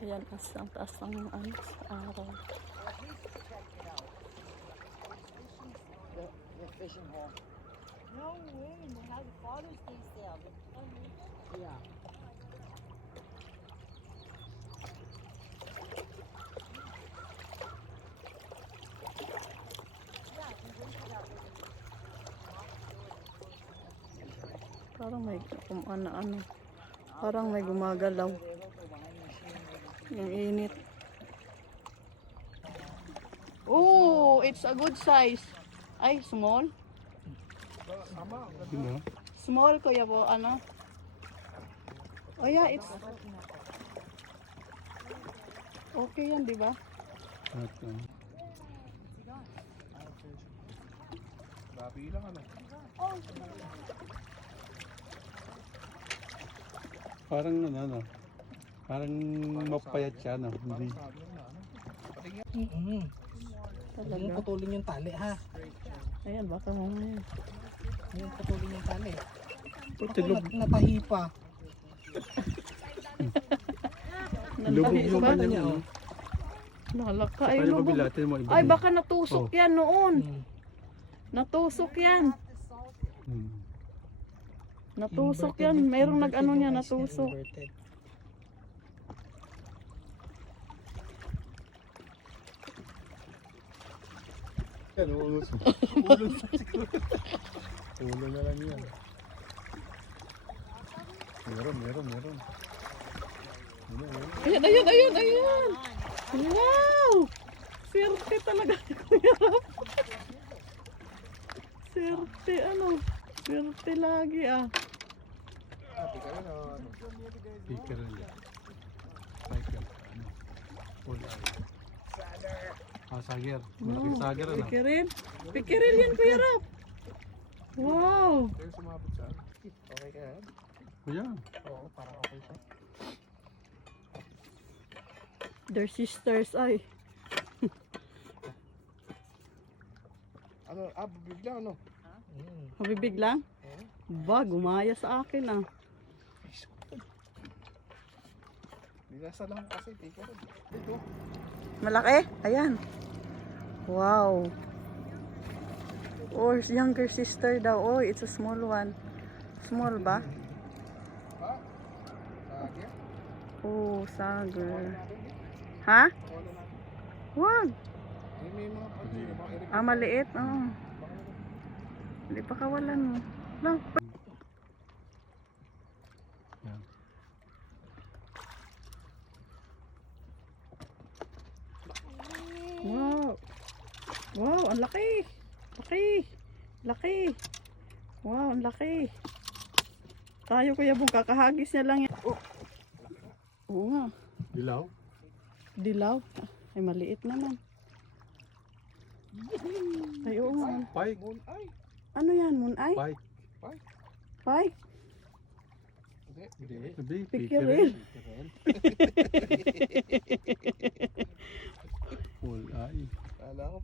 Ayan, ang taas ng ano, sa araw. The fishing hole. No way, they have Father's Day sale. Yeah. Parang may ano. Parang may gumagalaw. Yung init. Oh, it's a good size. Ay, small. Small, kuya po, ano? Oh yeah, it's okay yan, di ba? Grabe lang ano. Parang ano, parang mapayat siya, no? Hindi. Huwag mong putulin yung tali, ha? Ayan, baka mamaya. Huwag mong putulin yung tali. Tilog. Natahi pa. Lubog yung ba? kanya niya, oh. Nalaka, ay Kaya lubog. pabilatin mo, iba. Ay, baka natusok yan noon. Hmm. Natusok yan. Hmm. Natusok yan. Mayroong nag-ano niya, natusok. Inverted. Yan, ulo Ulo na lang yan. Meron. Ayan. Wow! Swerte talaga ni Kuya Rap. Swerte, ano? Swerte lagi, ah. Speaker rin yan. Cycle. Ano? Full eye. Sager. Malaking sager, ano? Pikirin. Pikirin yan, Kuya Rap. Wow! Kaya sumabot sa ano. Okay ka yan? Kuya. Oo, parang okay siya. They're sisters, ay. Ano, bigla ano? Mabibig lang? Ba, gumaya sa akin, ah. Binasa lang kasi, tika rin. Ito. Malaki? Ayan. Wow. Oh, younger sister daw. Oh, it's a small one. Small ba? Lagi. Oh, sagar. Ha? Wag. May mga pagkain, mga irik. Ah, maliit. Oh. Hindi pa kawalan mo. Lang. Yan. Wow. Wow, ang laki. Laki. Laki. Wow, ang laki. Tayo kuya bung kakahagis niya lang yan. Oh. Oo nga. Dilaw. Dilaw. Ay, maliit naman. Ay, oo nga. Pike. Ay, Ano yan, Munay? Pike. Pike? hindi. Sabi, Pikirin. Full eye. Kala ko,